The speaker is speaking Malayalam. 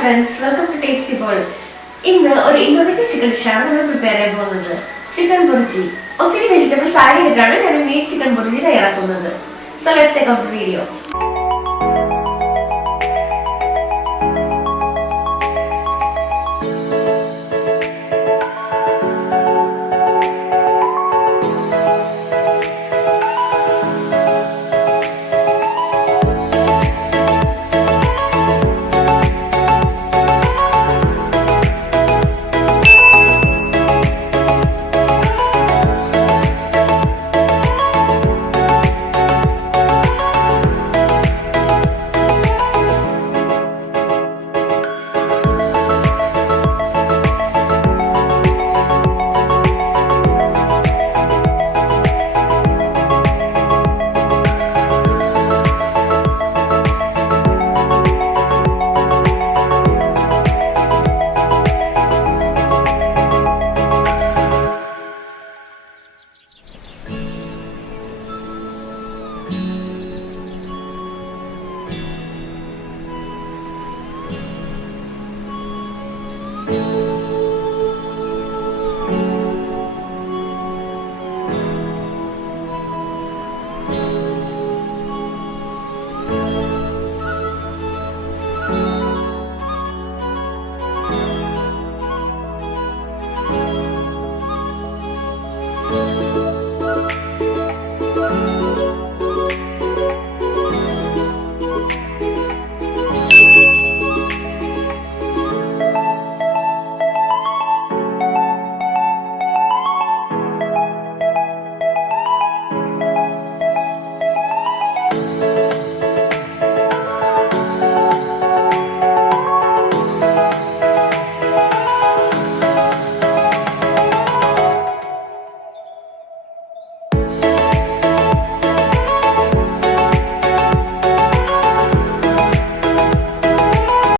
friends, welcome to Tasty Bowl. ഇന്ന് ഒരു ഇന്നോവേറ്റീവ് ചിക്കൻ ഡിഷാണ് നമ്മൾ പ്രിപ്പയർ ചെയ്യാൻ പോകുന്നത്. ചിക്കൻ ബുർജി. ഒത്തിരി വെജിറ്റബിൾസ് ആഡ് ചെയ്തിട്ടാണ് ഞാൻ ഈ ചിക്കൻ ബുർജി തയ്യാറാക്കുന്നത്. So let's check out the video.